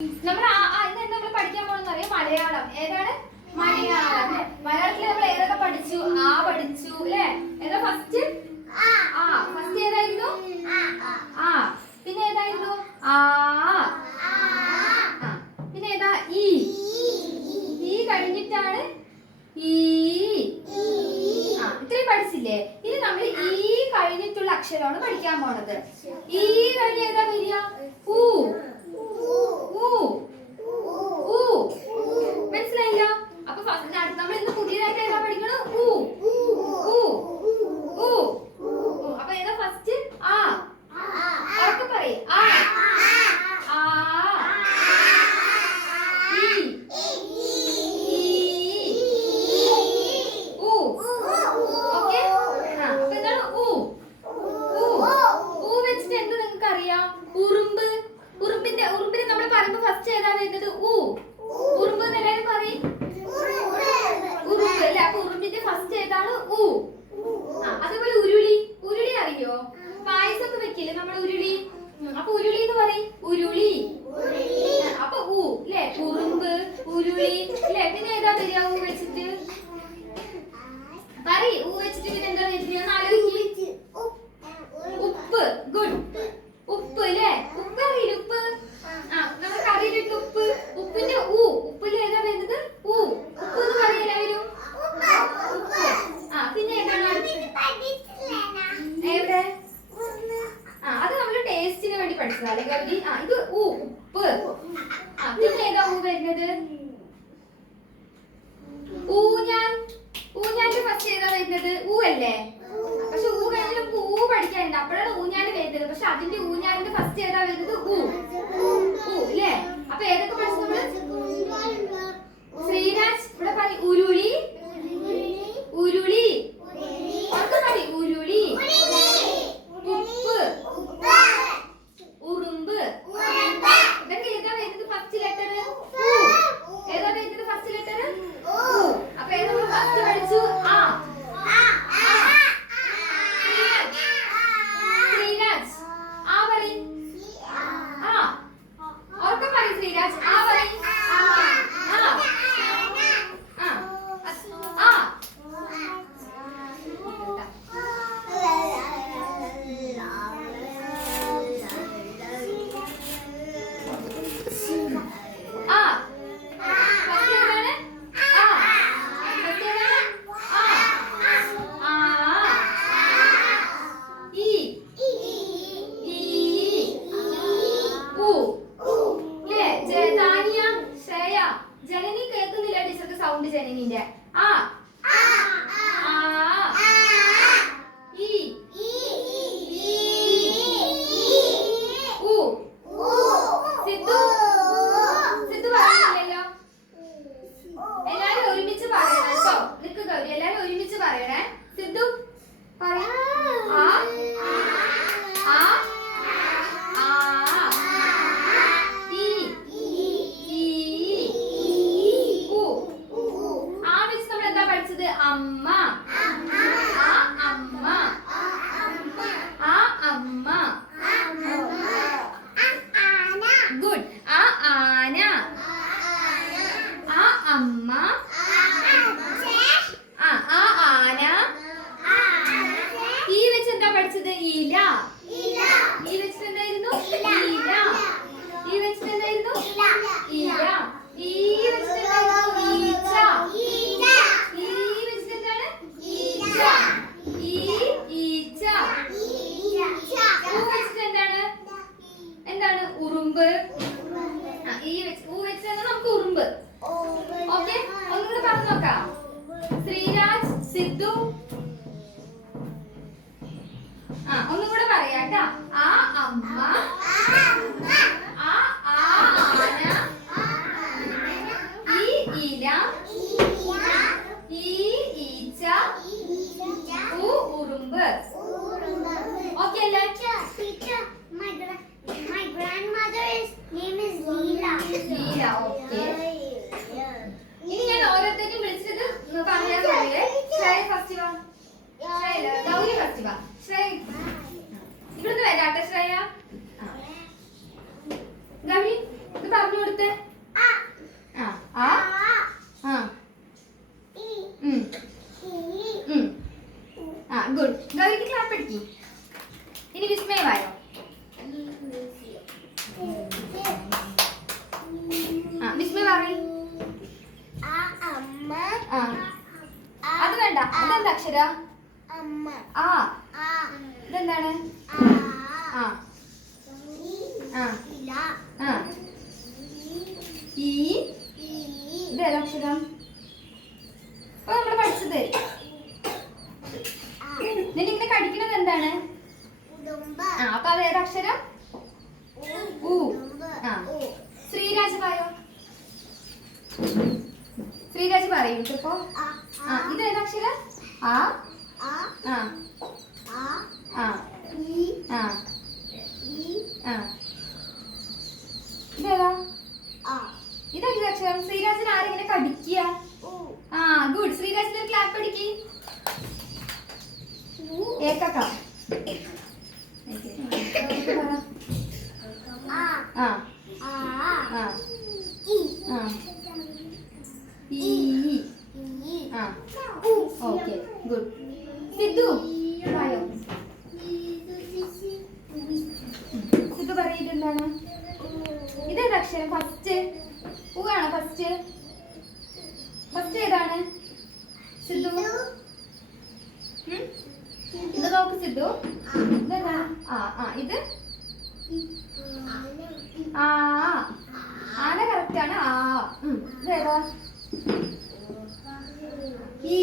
നമ്മൾ പഠിക്കാൻ പോകണമെന്ന് അറിയാം മലയാളം. ഏതാണ്? മലയാളം. മലയാളത്തിൽ നമ്മൾ ഏതൊക്കെ പഠിച്ചു? ആ പഠിച്ചു അല്ലേ? ഏതാ ഫസ്റ്റ്? ഫസ്റ്റ് ഏതായിരുന്നു? ആ. പിന്നെ ഏതായിരുന്നു? ആ. പിന്നെ ഏതാ? ഈ. ഈ കഴിഞ്ഞിട്ടാണ് ഈ. ഇത്രയും പഠിച്ചില്ലേ? ഇനി നമ്മൾ ഈ കഴിഞ്ഞിട്ടുള്ള അക്ഷരമാണ് പഠിക്കാൻ പോണത്. ഈ കഴിഞ്ഞ ഏതാ വരിക? ഊ. മനസ്സിലായില്ല? അപ്പൊ നമ്മൾ ഇന്ന് പുതിയതായിട്ട് ഏതാ പഠിക്കണം? അപ്പൊ ഏതാ ഫസ്റ്റ്? ആ. ഉറക്കെ പറയ്. ആ. ഉറുമ്പിനെ നമ്മൾ പറയുമ്പോ ഫസ്റ്റ് ഏതാ വരുന്നത്? ഉറുമ്പ് എല്ലാവരും പറയും. ഉറുമ്പ് അല്ലെ? അപ്പൊ ഉറുമ്പിന്റെ ഫസ്റ്റ് ഏതാണ്? അതേപോലെ ഉരുളി. ഉരുളി അറിയോ? പായസമൊക്കെ വെക്കില്ലേ നമ്മൾ ഉരുളി? അപ്പൊ ഉരുളി എന്ന് പറയും. ഉരുളി. അപ്പൊ അല്ലെ? ഉറുമ്പ്, ഉരുളി അല്ലെ? പിന്നെ ഏതാ വരിക വെച്ചിട്ട്? പറയ്. വെച്ചിട്ട് പിന്നെ എന്താ വരിക? ആലോചിക്ക്. ഉപ്പ്. ഗുഡ്. ഉപ്പ് അല്ലേ? ഉപ്പ് അറിയില്ല? ഉപ്പ്. നമ്മുടെ കറിയിലിട്ട് ഉപ്പ്. ഉപ്പിന്റെ ഉപ്പില് ഏതാ വരുന്നത്? ഉപ്പ് എന്ന് പറയും എല്ലാവരും. പിന്നെ ഏതാണ്? എവിടെ? അത് നമ്മള് ടേസ്റ്റിന് വേണ്ടി പഠിച്ചതല്ലേ ഗൗരി? ഇത് ഉപ്പ്. പിന്നെ ഏതാ വരുന്നത്? ഊഞ്ഞാൽ. ഊഞ്ഞാലിന്റെ ഫസ്റ്റ് ഏതാ വരുന്നത്? അല്ലേ? പക്ഷെ കഴിഞ്ഞാൽ നമുക്ക് പഠിക്കാനുണ്ട്. അപ്പോഴാണ് ഊഞ്ഞാല് വരുന്നത്. പക്ഷെ അതിന്റെ ഊഞ്ഞാലിന്റെ ഫസ്റ്റ് ഏതാ വരുന്നത്? ഇല്ലേ? അപ്പൊ ഏതൊക്കെ പഠിച്ചു നമ്മള്? ശ്രീരാജ് ഇവിടെ പറയും. ഉരുളി. ഉരുളി. ഉറക്കെ പറയും. ഉരുളി. ഉപ്പ്. ഉറുമ്പ്. ഇതൊക്കെ ഏതാ വരുന്നത് ഫസ്റ്റ് ലെറ്റർ? ഏതാ വരുന്നത് ഫസ്റ്റ് ലെറ്റർ? അപ്പൊ ഏതാ നമ്മൾ ഫസ്റ്റ് പഠിച്ചു? ശ്രീരാജ്. പറയും. ഉറക്കെ പറയും. ശ്രീരാജ്. പറയും. ജനനി കേൾക്കുന്നില്ല ടീച്ചർക്ക് സൗണ്ട്. ജനനിന്റെ സിദ്ധു പറയുന്നില്ലല്ലോ. എല്ലാരും ഒരുമിച്ച് പറയണേ കേട്ടോ. നിക്ക് ഗൗരി, എല്ലാരും ഒരുമിച്ച് പറയണേ. സിദ്ധു പറയാ. അമ്മ. അമ്മ. അമ്മ. ഗുഡ്. ആന. അമ്മ. ആന. ഈ വെച്ച് എന്താ പഠിച്ചത്? ഇല. ഈ വെച്ചിട്ട് എന്തായിരുന്നു? ഇല. ഈ വെച്ചിട്ട് എന്തായിരുന്നു? ഇല. ഈ വെച്ചിട്ട് എന്തായിരുന്നു? ഈച്ച. എന്താണ്? ഉറുമ്പ്. ഈ വെച്ച് നമുക്ക് ഉറുമ്പ്. ഓക്കെ, ഒന്നുകൂടെ പറഞ്ഞു നോക്കാം. ശ്രീരാജ്, സിദ്ധു. ഒന്നും കൂടെ പറയാട്ടാ. അമ്മ. ആന. ഈ ഇല. ഈ ഈച്ച. ഉറുമ്പ്. ഓക്കെ അല്ലേ? My grandmother's name is Leela. Leela, okay. ഇനി ഞാൻ ഓരോരുത്തരെയും വിളിച്ചത് പറയാൻ പറയേ. ശ്രേയ ഫസ്റ്റ് വാ. ഗൗരി ഫസ്റ്റ് വാ. ശ്രേയ ഇവിടുന്ന് വരാട്ടെ. ശ്രേയ ഗൗരി ഇത് പറഞ്ഞു കൊടുക്കും. കൊടുത്തേ. ആ ആ ആ ആ ഗുഡ്. ഗൗരിക്ക് ക്ലാപ്പ് അടിക്കി. ഇനി വിസ്മയ വായോ. ആ വിസ്മയ പറയും. ആ അത് വേണ്ട. അതെന്താ അക്ഷര? ആ. ഇതെന്താണ്? ആ ആ ആ ഈ. ഇതേതാ അക്ഷരം? അപ്പൊ നമ്മള് പഠിച്ചത്. നിന്നിങ്ങനെ കടിക്കണത് എന്താണ്? ആ അപ്പൊ അത് ഏതാ അക്ഷരം? ഊ. ആ ശ്രീരാജ് പറയോ. ശ്രീരാജ് പറയും ഇപ്പൊ. ആ ഇത് ഏതാ അക്ഷരം? ആ ആ ആ ആ ആ ഇതേതാ? ഇതെന്താ അക്ഷരം? ശ്രീരാജിന് ആരെങ്ങനെ കടിക്കുക? ആ ഗുഡ്. ശ്രീരാജിന് ഒരു ക്ലാപ്പ് അടിക്കി. ഏക്കക്ക. ആ ആ ആ ഈ ആ ഓക്കെ ഗുഡ്. സിദ്ധു പറയോ. സിദ്ധു പറയിട്ട് എന്താണ്? ഇതേതാ അക്ഷരം? ഫസ്റ്റ് ഊ ആണോ ഫസ്റ്റ്? ഫസ്റ്റ് ഏതാണ് സിദ്ധു? ഇത് നോക്ക് സിദ്ധു. ഇതേതാ? ആ ആ ഇത് ആ ആന കറക്റ്റ് ആണ്. ആ ഇതേതാ? ഈ